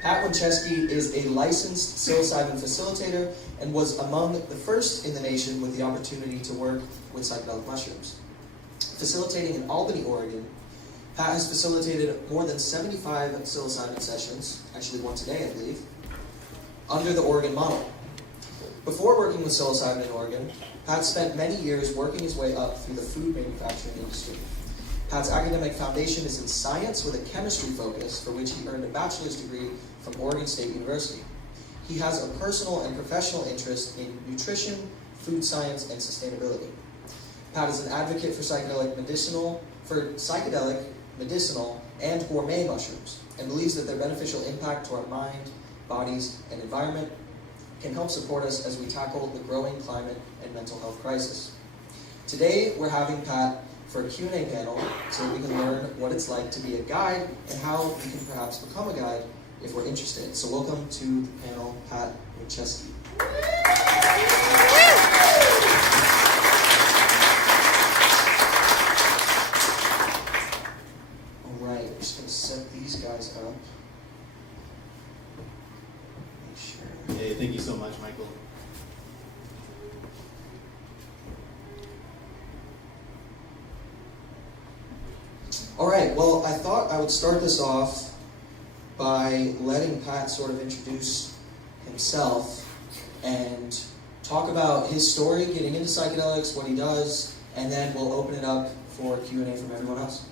Pat Winczewski is a licensed psilocybin facilitator and was among the first in the nation with the opportunity to work with psychedelic mushrooms. Facilitating in Albany, Oregon, Pat has facilitated more than 75 psilocybin sessions, actually once a day, I believe, under the Oregon model. Before working with psilocybin in Oregon, Pat spent many years working his way up through the food manufacturing industry. Pat's academic foundation is in science with a chemistry focus, for which he earned a bachelor's degree from Oregon State University. He has a personal and professional interest in nutrition, food science, and sustainability. Pat is an advocate for psychedelic, medicinal, and gourmet mushrooms, and believes that their beneficial impact to our mind, bodies, and environment can help support us as we tackle the growing climate and mental health crisis. Today, we're having Pat for a Q&A panel so we can learn what it's like to be a guide and how we can perhaps become a guide if we're interested. So welcome to the panel, Pat Winczewski. All right, we're just going to set these guys up. Make sure. Hey, thank you so much, Michael. All right, well, I thought I would start this off by letting Pat sort of introduce himself and talk about his story, getting into psychedelics, what he does, and then we'll open it up for Q&A from everyone else.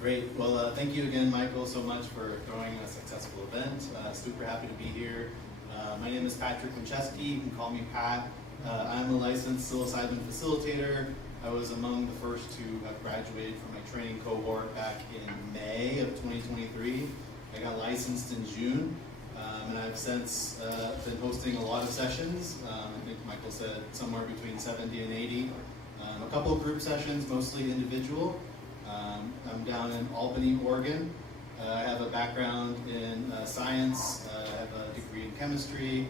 Great. Well, thank you again, Michael, so much for throwing a successful event. Super happy to be here. My name is Patrick Winczewski. You can call me Pat. I'm a licensed psilocybin facilitator. I was among the first to have graduated from my training cohort back in May of 2023. I got licensed in June, and I've since been hosting a lot of sessions. I think Michael said somewhere between 70 and 80. A couple of group sessions, mostly individual. I'm down in Albany, Oregon. I have a background in science. I have a degree in chemistry.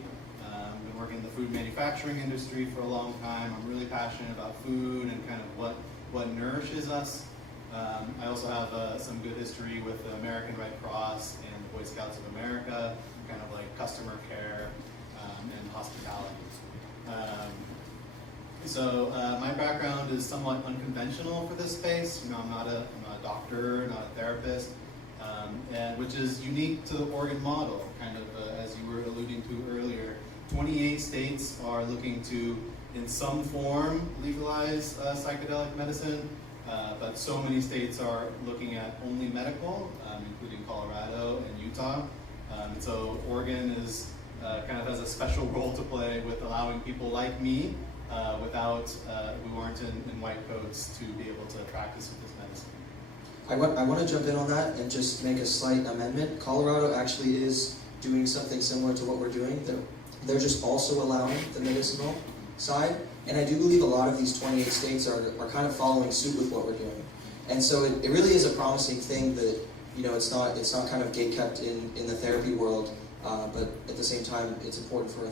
Been working in the food manufacturing industry for a long time. I'm really passionate about food and kind of what nourishes us. I also have some good history with the American Red Cross and the Boy Scouts of America, kind of like customer care and hospitality. So my background is somewhat unconventional for this space. You know, I'm not a doctor, not a therapist, and which is unique to the Oregon model, kind of as you were alluding to earlier. 28 states are looking to, in some form, legalize psychedelic medicine, but so many states are looking at only medical, including Colorado and Utah. And so Oregon is kind of has a special role to play with allowing people like me, who aren't in white coats, to be able to practice with this medicine. I want to jump in on that and just make a slight amendment. Colorado actually is doing something similar to what we're doing. They're just also allowing the medicinal side. And I do believe a lot of these 28 states are kind of following suit with what we're doing. And so it really is a promising thing that, you know, it's not kind of gatekept in the therapy world, but at the same time, it's important for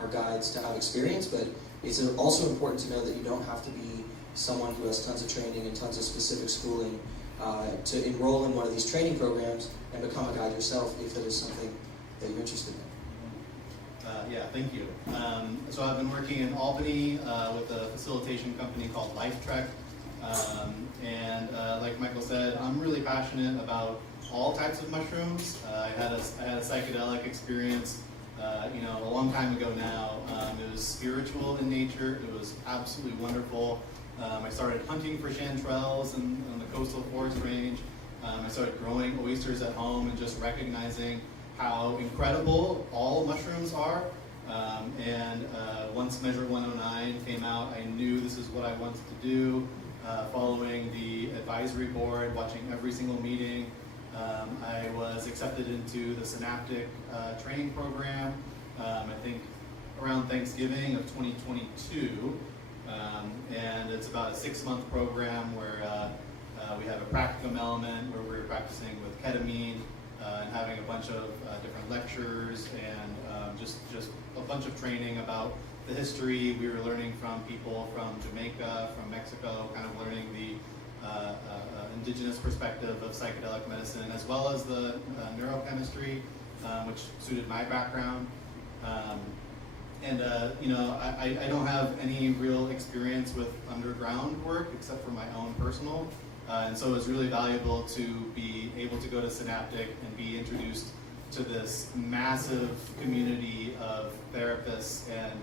our guides to have experience, but it's also important to know that you don't have to be someone who has tons of training and tons of specific schooling to enroll in one of these training programs and become a guide yourself if there is something that you're interested in. Yeah, thank you. So I've been working in Albany with a facilitation company called LifeTrek. And like Michael said, I'm really passionate about all types of mushrooms. I had a psychedelic experience a long time ago now. It was spiritual in nature. It was absolutely wonderful. I started hunting for chanterelles on the coastal forest range. I started growing oysters at home and just recognizing how incredible all mushrooms are. Once Measure 109 came out, I knew this is what I wanted to do. Following the advisory board, watching every single meeting, I was accepted into the Synaptic training program, I think around Thanksgiving of 2022. And it's about a 6-month program where we have a practicum element where we're practicing with ketamine, and having a bunch of different lectures and just a bunch of training about the history. We were learning from people from Jamaica, from Mexico, kind of learning the indigenous perspective of psychedelic medicine, as well as the neurochemistry which suited my background. You know, I don't have any real experience with underground work except for my own personal, and so it's really valuable to be able to go to Synaptic and be introduced to this massive community of therapists and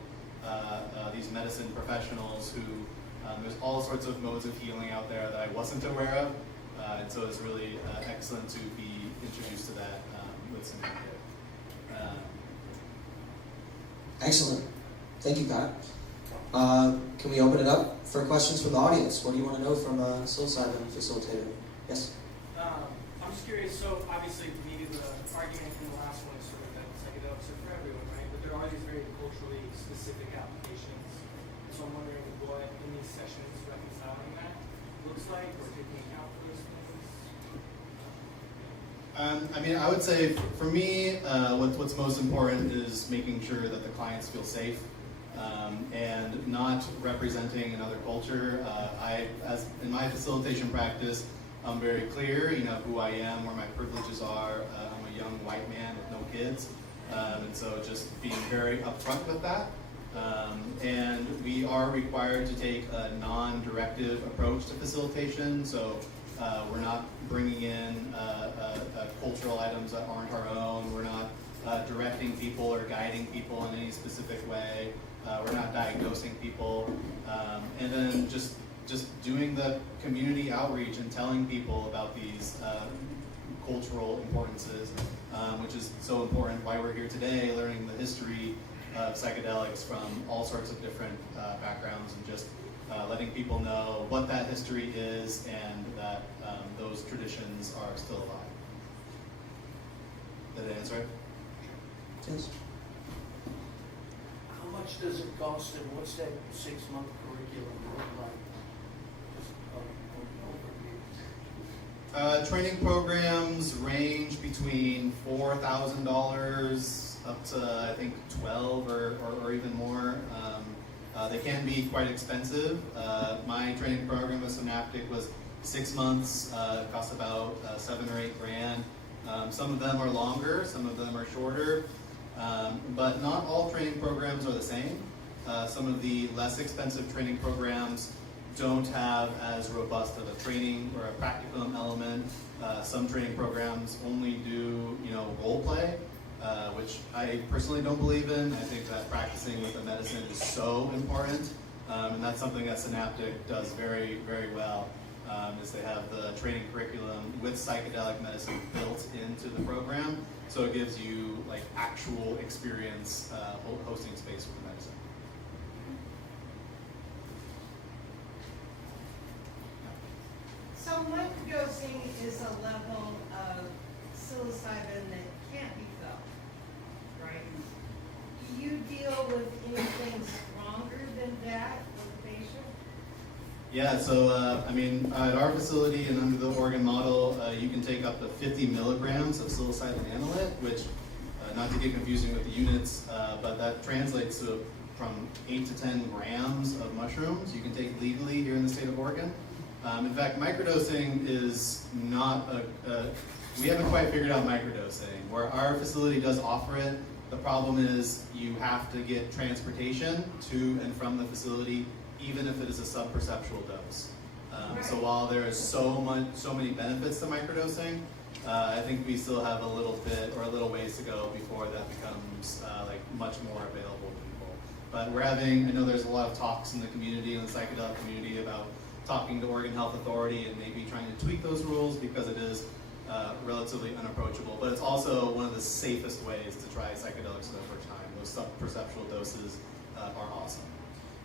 these medicine professionals who, there's all sorts of modes of healing out there that I wasn't aware of, and so it's really excellent to be introduced to that with Synaptic. Excellent. Thank you, Pat. Can we open it up for questions from the audience? What do you want to know from a psilocybin facilitator? Yes? I'm just curious, so obviously maybe the argument in the last one is sort of that psychedelics are for everyone, right? But there are these very culturally specific applications. So I'm wondering what in these sessions reconciling that looks like or taking account for those things. I mean, I would say for me, what's most important is making sure that the clients feel safe and not representing another culture. As in my facilitation practice, I'm very clear, you know, who I am, where my privileges are. I'm a young white man with no kids, and so just being very upfront with that. And we are required to take a non-directive approach to facilitation, so we're not bringing in cultural items that aren't our own. We're not directing people or guiding people in any specific way. We're not diagnosing people. And then just doing the community outreach and telling people about these cultural importances, which is so important, why we're here today, learning the history of psychedelics from all sorts of different backgrounds, and just letting people know what that history is and that those traditions are still alive. Did that answer it? Yes. How much does it cost and what's that 6-month curriculum look like? Just Training programs range between $4,000 up to I think 12 or even more. They can be quite expensive. My training program with Synaptic was 6 months. It cost about $7 or $8 grand. Some of them are longer, some of them are shorter, but not all training programs are the same. Some of the less expensive training programs don't have as robust of a training or a practicum element. Some training programs only do, you know, role play, which I personally don't believe in. I think that practicing with the medicine is so important, and that's something that Synaptic does very, very well. Is they have the training curriculum with psychedelic medicine built into the program, so it gives you like actual experience hosting space with the medicine. So microdosing is a level of psilocybin that can't be felt, right? Do you deal with anything stronger than that with the patient? Yeah, so I mean, at our facility and under the Oregon model, you can take up to 50 milligrams of psilocybin analyte, which, not to get confusing with the units, but that translates to from 8 to 10 grams of mushrooms you can take legally here in the state of Oregon. In fact, microdosing is not we haven't quite figured out microdosing. Where our facility does offer it, the problem is you have to get transportation to and from the facility, even if it is a sub-perceptual dose. So while there is so many benefits to microdosing, I think we still have a little bit or a little ways to go before that becomes like much more available to people. But we're having, I know there's a lot of talks in the community, in the psychedelic community, about talking to Oregon Health Authority and maybe trying to tweak those rules because it is relatively unapproachable. But it's also one of the safest ways to try psychedelics for the first time. Those sub-perceptual doses are awesome.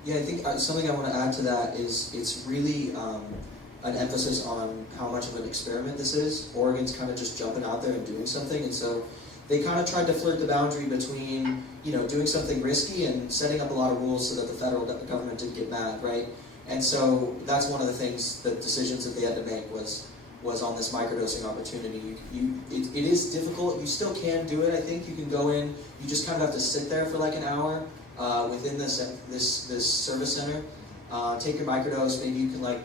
Yeah, I think something I want to add to that is it's really an emphasis on how much of an experiment this is. Oregon's kind of just jumping out there and doing something, and so they kind of tried to flirt the boundary between, you know, doing something risky and setting up a lot of rules so that the federal government didn't get mad, right? And so that's one of the things, the decisions that they had to make was on this microdosing opportunity. It is difficult. You still can do it. I think you can go in. You just kind of have to sit there for like an hour within this service center. Take your microdose. Maybe you can like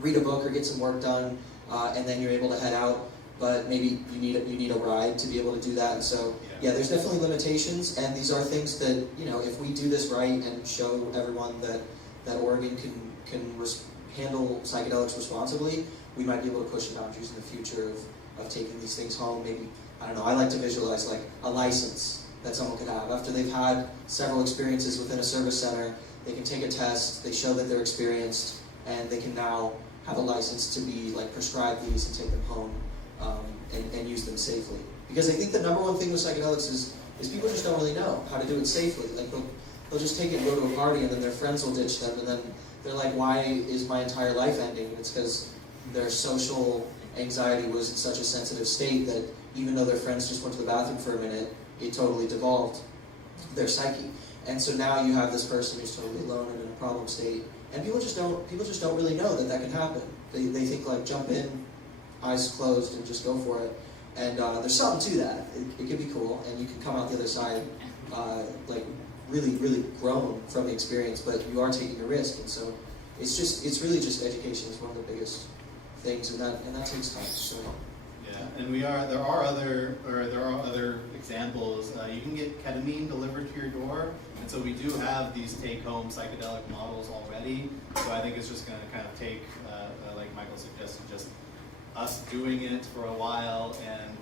read a book or get some work done, and then you're able to head out. but maybe you need a ride to be able to do that. And so, yeah, there's definitely limitations, and these are things that, you know, if we do this right and show everyone that Oregon can handle psychedelics responsibly, we might be able to push the boundaries in the future of taking these things home. Maybe, I don't know, I like to visualize like a license that someone could have. After they've had several experiences within a service center, they can take a test, they show that they're experienced, and they can now have a license to be like prescribed these and take them home and use them safely. Because I think the number one thing with psychedelics is people just don't really know how to do it safely. Like they'll just take it and go to a party, and then their friends will ditch them, and then they're like, why is my entire life ending? And it's because their social anxiety was in such a sensitive state that even though their friends just went to the bathroom for a minute, it totally devolved their psyche. And so now you have this person who's totally alone and in a problem state, and people just don't really know that can happen. They think like jump in, eyes closed, and just go for it. And there's something to that. It can be cool, and you can come out the other side like really, really grown from the experience, but you are taking a risk. And so it's really just education is one of the biggest things, and that takes time. So. Yeah, and there are other examples. You can get ketamine delivered to your door, and so we do have these take-home psychedelic models already. So I think it's just going to kind of take, like Michael suggested, just us doing it for a while, and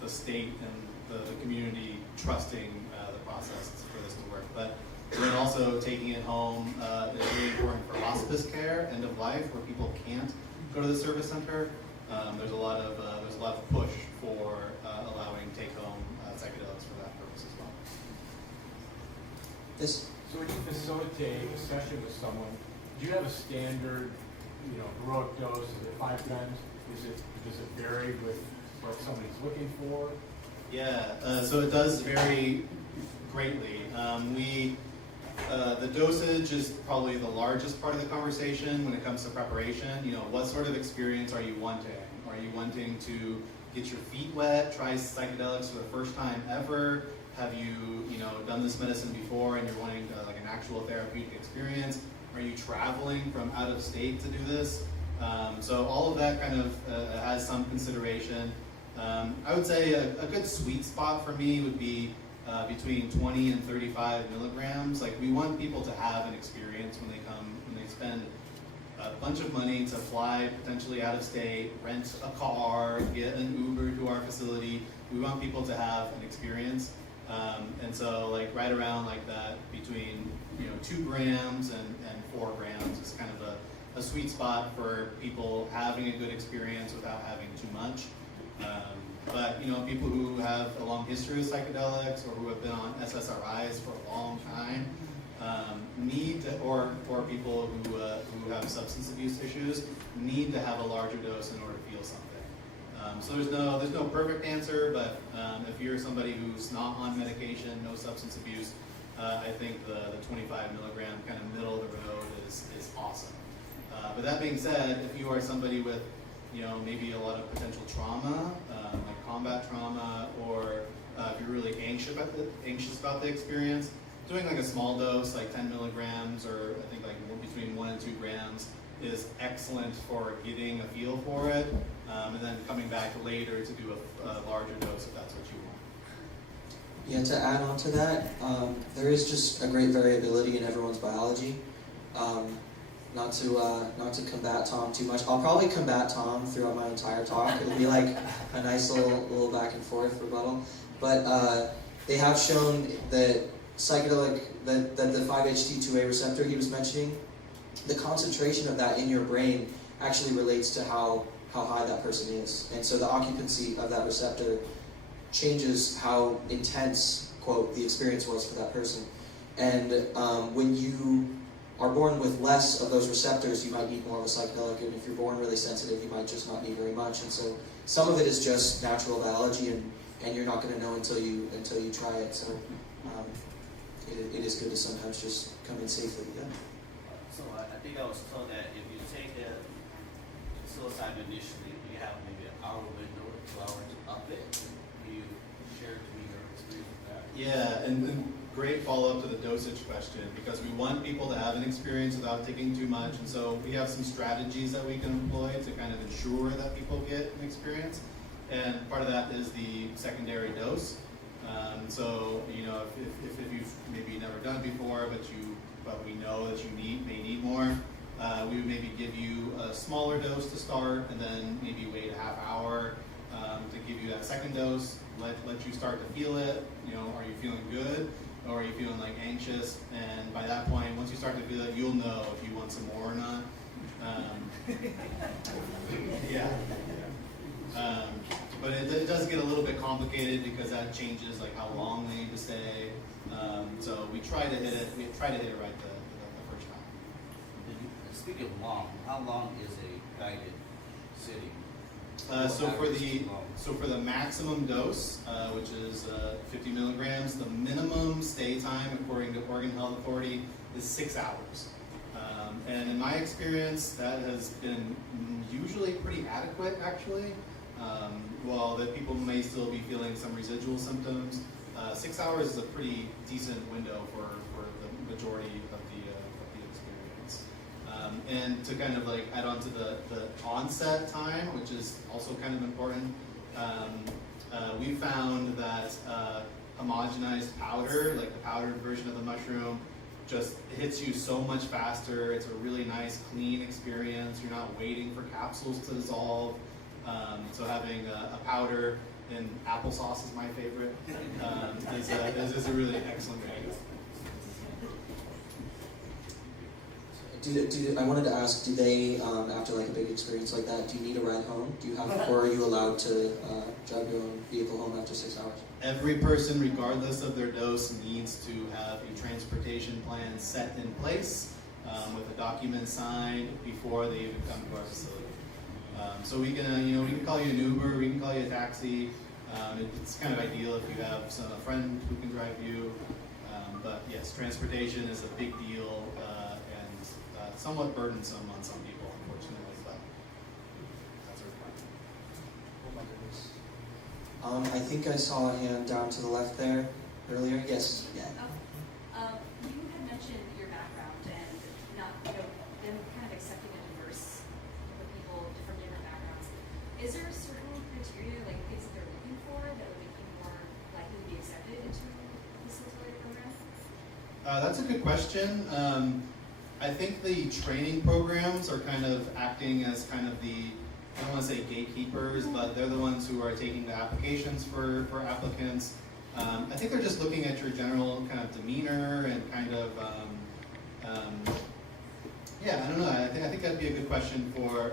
the state and the community trusting the process for this to work. But then also taking it home is really important for hospice care, end of life, where people can't go to the service center. There's a lot of push for allowing take-home psychedelics for that purpose as well. This. So when you facilitate a session with someone, do you have a standard, heroic dose? Is it 5 times? Does it vary with what somebody's looking for? Yeah, so it does vary greatly. The dosage is probably the largest part of the conversation when it comes to preparation. What sort of experience are you wanting? Are you wanting to get your feet wet, try psychedelics for the first time ever? Have you, done this medicine before and you're wanting like an actual therapeutic experience? Are you traveling from out of state to do this? So all of that kind of has some consideration. I would say a good sweet spot for me would be between 20 and 35 milligrams. Like, we want people to have an experience when they spend a bunch of money to fly potentially out of state, rent a car, get an Uber to our facility. We want people to have an experience. And so like right around like that, between 2 grams and 4 grams is kind of a sweet spot for people having a good experience without having too much. But people who have a long history with psychedelics or who have been on SSRIs for a long time need to, or people who have substance abuse issues need to have a larger dose in order to feel something. So there's no perfect answer, but if you're somebody who's not on medication, no substance abuse, I think the 25 milligram kind of middle of the road is awesome. But that being said, if you are somebody with maybe a lot of potential trauma, like combat trauma, or if you're really anxious about the experience, doing like a small dose, like 10 milligrams, or I think like between 1 and 2 grams, is excellent for getting a feel for it, and then coming back later to do a larger dose if that's what you want. Yeah, to add on to that, there is just a great variability in everyone's biology. Not to combat Tom too much. I'll probably combat Tom throughout my entire talk. It'll be like a nice little back and forth rebuttal. But they have shown that that the 5-HT2A receptor he was mentioning, the concentration of that in your brain actually relates to how high that person is. And so the occupancy of that receptor changes how intense, quote, the experience was for that person. And when you are born with less of those receptors, you might need more of a psychedelic, and if you're born really sensitive, you might just not need very much. And so some of it is just natural biology, and you're not going to know until you try it. So it is good to sometimes just come in safely. Yeah. So I think I was told that if you take the psilocybin initially, you have maybe an hour window, 2 hours to up it. Can you share with me your experience with that? Yeah, and great follow-up to the dosage question, because we want people to have an experience without taking too much, and so we have some strategies that we can employ to kind of ensure that people get an experience. and part of that is the secondary dose. So you know, if you've maybe never done it before, but we know that you may need more, we would maybe give you a smaller dose to start, and then maybe wait a half hour to give you that second dose. Let you start to feel it. You know, are you feeling good, or are you feeling like anxious? And by that point, once you start to feel it, you'll know if you want some more or not. Yeah. But it does get a little bit complicated because that changes like how long they need to stay. So we try to hit it. We try to hit it right the first time. Speaking of long, how long is a guided sitting? So for the maximum dose, which is 50 milligrams, the minimum stay time, according to Oregon Health Authority, is 6 hours. And in my experience, that has been usually pretty adequate, actually. While the people may still be feeling some residual symptoms, 6 hours is a pretty decent window for the majority of the experience. And to kind of like add on to the onset time, which is also kind of important, we found that homogenized powder, like the powdered version of the mushroom, just hits you so much faster. It's a really nice, clean experience. You're not waiting for capsules to dissolve. So having a powder and applesauce is my favorite. Is a really excellent way. I wanted to ask, do they, after like a big experience like that, do you need a ride home? Do you have, or are you allowed to drive your own vehicle home after 6 hours? Every person, regardless of their dose, needs to have a transportation plan set in place with a document signed before they even come to our facility. So we can call you an Uber, we can call you a taxi. It's kind of ideal if you have a friend who can drive you. But yes, transportation is a big deal and somewhat burdensome on some people, unfortunately. But that's a requirement. Oh my goodness. I think I saw a hand down to the left there earlier. Yes. Yeah. You had mentioned your background and not, them kind of accepting a diverse group of people from different backgrounds. Is there a certain criteria, like things that they're looking for, that would make you more likely to be accepted into the facilitator program? That's a good question. I think the training programs are kind of acting as kind of the, I don't want to say gatekeepers, but they're the ones who are taking the applications for applicants. I think they're just looking at your general kind of demeanor and kind of, yeah, I don't know. I think that'd be a good question for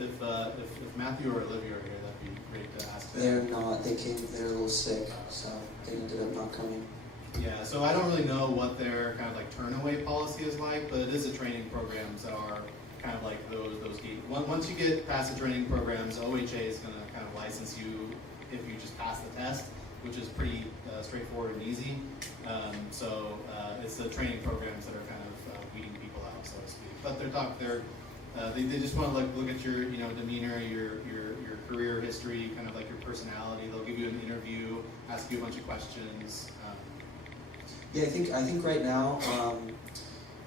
if Matthew or Olivia are here, that'd be great to ask them. They're not. They're a little sick, so they ended up not coming. Yeah, so I don't really know what their kind of like turnaway policy is like, but it is a training programs that are kind of like those deep. Once you get past the training programs, OHA is going to kind of license you if you just pass the test, which is pretty straightforward and easy. So it's the training programs that are kind of weeding people out, so to speak. But they just want to like look at your demeanor, your career history, kind of like your personality. They'll give you an interview, ask you a bunch of questions. Yeah, I think right now,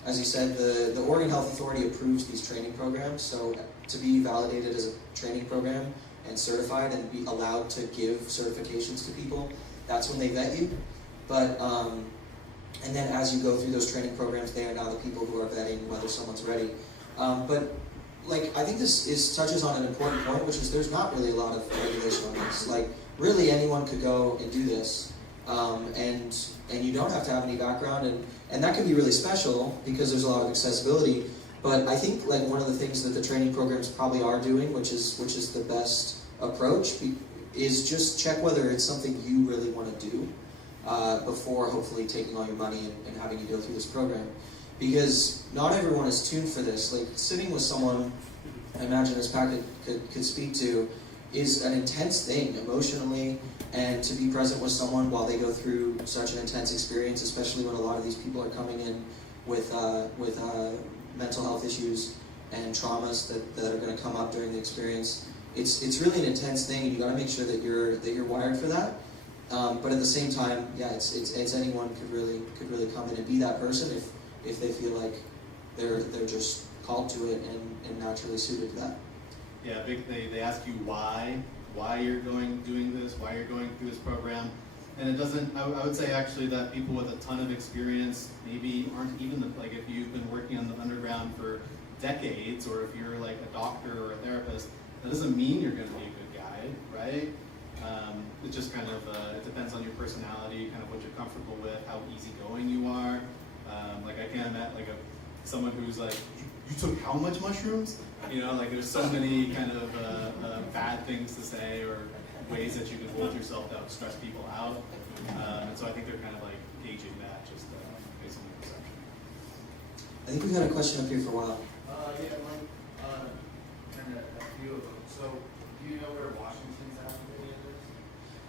as you said, the Oregon Health Authority approves these training programs. So to be validated as a training program and certified and be allowed to give certifications to people, that's when they vet you. But and then as you go through those training programs, they are now the people who are vetting whether someone's ready. But like I think this touches on an important point, which is there's not really a lot of regulation on this. Like really anyone could go and do this. And you don't have to have any background, and that can be really special because there's a lot of accessibility. But I think like one of the things that the training programs probably are doing, which is the best approach, is just check whether it's something you really want to do before hopefully taking all your money and having you go through this program. Because not everyone is tuned for this. Like sitting with someone, I imagine as Pat could speak to, is an intense thing emotionally, and to be present with someone while they go through such an intense experience, especially when a lot of these people are coming in with mental health issues and traumas that are going to come up during the experience. It's really an intense thing, and you got to make sure that you're wired for that. But at the same time, yeah, it's anyone could really come in and be that person if they feel like they're just called to it and naturally suited to that. Yeah, they ask you why why you're doing this, why you're going through this program. And it doesn't, I would say actually that people with a ton of experience maybe aren't even, like if you've been working on the underground for decades, or if you're like a doctor or a therapist, that doesn't mean you're going to be a good guide, right? It just kind of, it depends on your personality, kind of what you're comfortable with, how easygoing you are. Like I can't imagine like someone who's like, you took how much mushrooms? You know, like there's so many kind of bad things to say or ways that you can hold yourself that would stress people out. And so I think they're kind of like gauging that just based on their perception. I think we've had a question up here for a while. Yeah, Mike, kind of a few of them. So, do you know where Washington's at with any of this?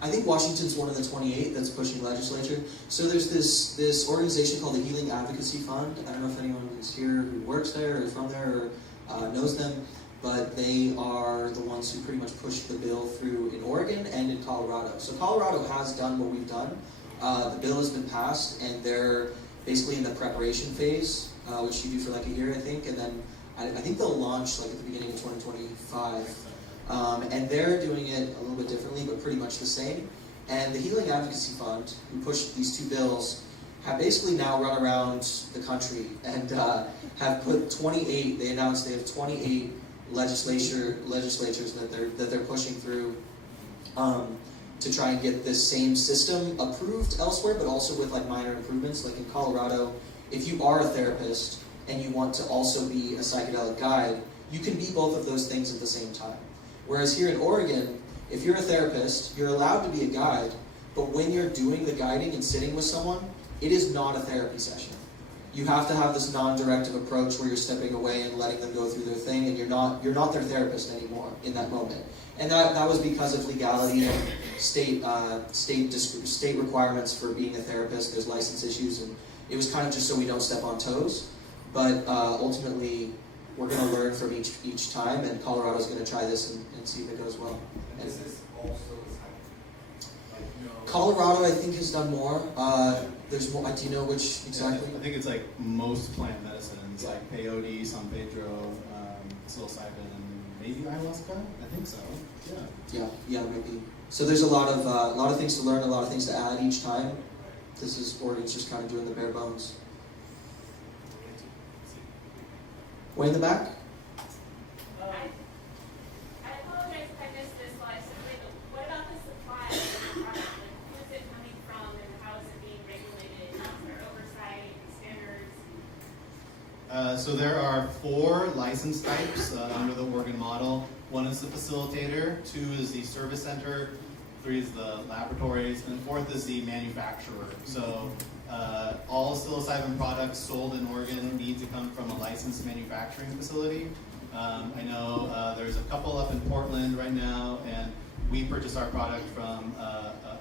I think Washington's one of the 28 that's pushing legislature. So there's this organization called the Healing Advocacy Fund. I don't know if anyone is here who works there or is from there or knows them, but they are the ones who pretty much pushed the bill through in Oregon and in Colorado. So Colorado has done what we've done. The bill has been passed, and they're basically in the preparation phase, which you do for like a year, I think, and then I think they'll launch like at the beginning of 2025. And they're doing it a little bit differently, but pretty much the same. And the Healing Advocacy Fund, who pushed these two bills, have basically now run around the country and have put 28. They announced they have 28 legislatures that they're pushing through to try and get this same system approved elsewhere, but also with like minor improvements. Like in Colorado, if you are a therapist and you want to also be a psychedelic guide, you can be both of those things at the same time. Whereas here in Oregon, if you're a therapist, you're allowed to be a guide, but when you're doing the guiding and sitting with someone, it is not a therapy session. You have to have this non-directive approach where you're stepping away and letting them go through their thing, and you're not their therapist anymore in that moment. And that was because of legality and state requirements for being a therapist. There's license issues, and it was kind of just so we don't step on toes. But ultimately, we're going to learn from each time, and Colorado's going to try this and see if it goes well. And this is also Colorado, I think, has done more. There's more. Do you know which exactly? I think it's like most plant medicines, like peyote, San Pedro, psilocybin, and maybe ayahuasca. I think so. Yeah, maybe. So there's a lot of things to learn, a lot of things to add each time. Oregon's just kind of doing the bare bones. Way in the back. I apologize if I missed this slide. What about the supply of the product? Like, who is it coming from, and how is it being regulated? Is there oversight and standards? So there are 4 license types under the Oregon model. 1 is the facilitator, 2 is the service center, 3 is the laboratories, and 4th is the manufacturer. So all psilocybin products sold in Oregon need to come from a licensed manufacturing facility. I know there's a couple up in Portland right now, and we purchase our product from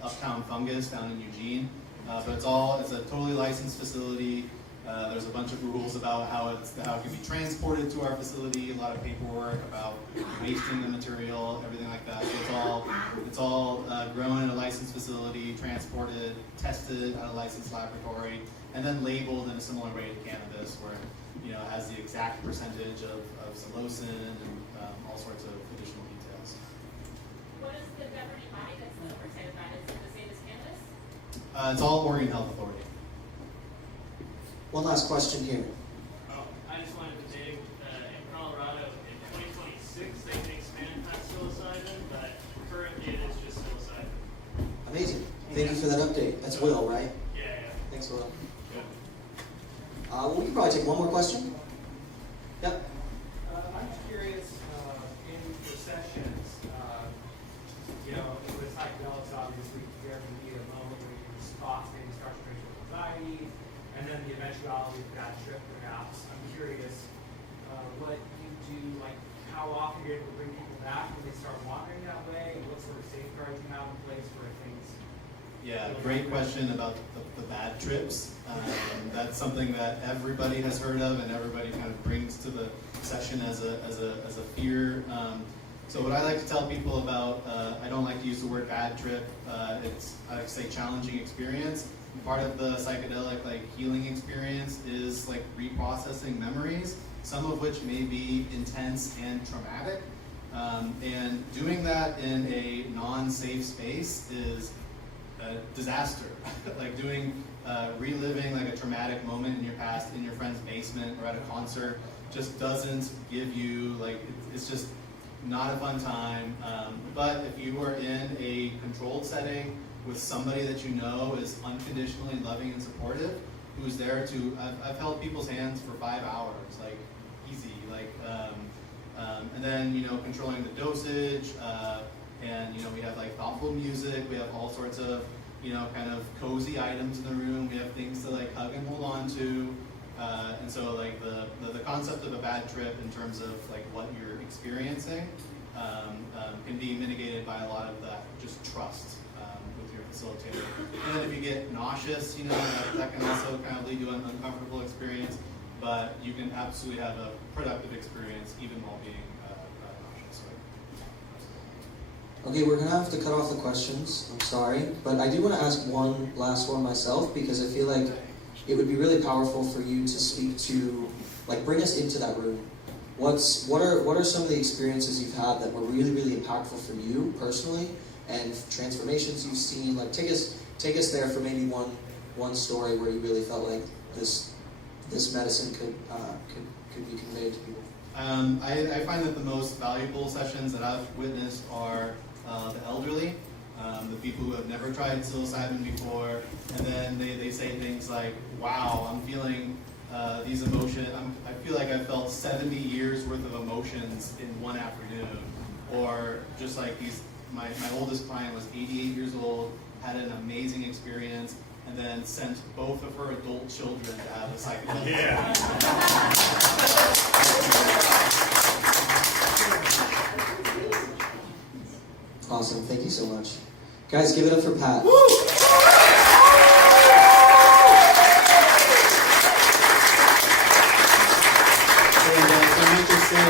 Uptown Fungus down in Eugene. But it's a totally licensed facility. There's a bunch of rules about how it can be transported to our facility, a lot of paperwork about wasting the material, everything like that. So it's all grown in a licensed facility, transported, tested at a licensed laboratory, and then labeled in a similar way to cannabis, where it has the exact percentage of psilocin and all sorts of additional details. What is the governing body that's the oversight of that? Is it the same as cannabis? It's all Oregon Health Authority. One last question here. Oh, I just wanted to dig, in Colorado, in 2026, they can expand past psilocybin, but currently it is just psilocybin. Amazing. Thank you for that update. That's Will, right? Yeah. Thanks, Will. Good. Well, we can probably take one more question. Yep. I'm just curious, in the sessions, with psychedelics, obviously, there can be a moment where you spot maybe starts to raise anxiety, and then the eventuality of that trip, perhaps. I'm curious what you do, like how often you're able to bring people back when they start wandering that way, and what sort of safeguards you have in place for things. Yeah, great question about the bad trips. That's something that everybody has heard of, and everybody kind of brings to the session as a fear. So what I like to tell people about, I don't like to use the word bad trip. I like to say challenging experience. Part of the psychedelic healing experience is reprocessing memories, some of which may be intense and traumatic. And doing that in a non-safe space is a disaster. Like reliving like a traumatic moment in your past in your friend's basement or at a concert just doesn't give you, like, it's just not a fun time. But if you are in a controlled setting with somebody that you know is unconditionally loving and supportive, who's there to, I've held people's hands for 5 hours, like, easy, like, and then, you know, controlling the dosage, and, you know, we have like thoughtful music, we have all sorts of, you know, kind of cozy items in the room, we have things to like hug and hold on to, and so like the concept of a bad trip in terms of like what you're experiencing can be mitigated by a lot of that just trust with your facilitator. And then if you get nauseous, you know, that can also kind of lead to an uncomfortable experience, but you can absolutely have a productive experience even while being nauseous. Okay, we're gonna have to cut off the questions. I'm sorry, but I do want to ask one last one myself because I feel like it would be really powerful for you to speak to, like, bring us into that room. What are some of the experiences you've had that were really, really impactful for you personally, and transformations you've seen? Like, take us there for maybe one story where you really felt like this medicine could be conveyed to people. I find that the most valuable sessions that I've witnessed are the elderly, the people who have never tried psilocybin before, and then they say things like, wow, I'm feeling these emotions, I feel like I felt 70 years worth of emotions in one afternoon. Or just like my oldest client was 88 years old, had an amazing experience, and then sent both of her adult children to have a psychedelic. Yeah. Awesome, thank you so much. Guys, give it up for Pat. Woo!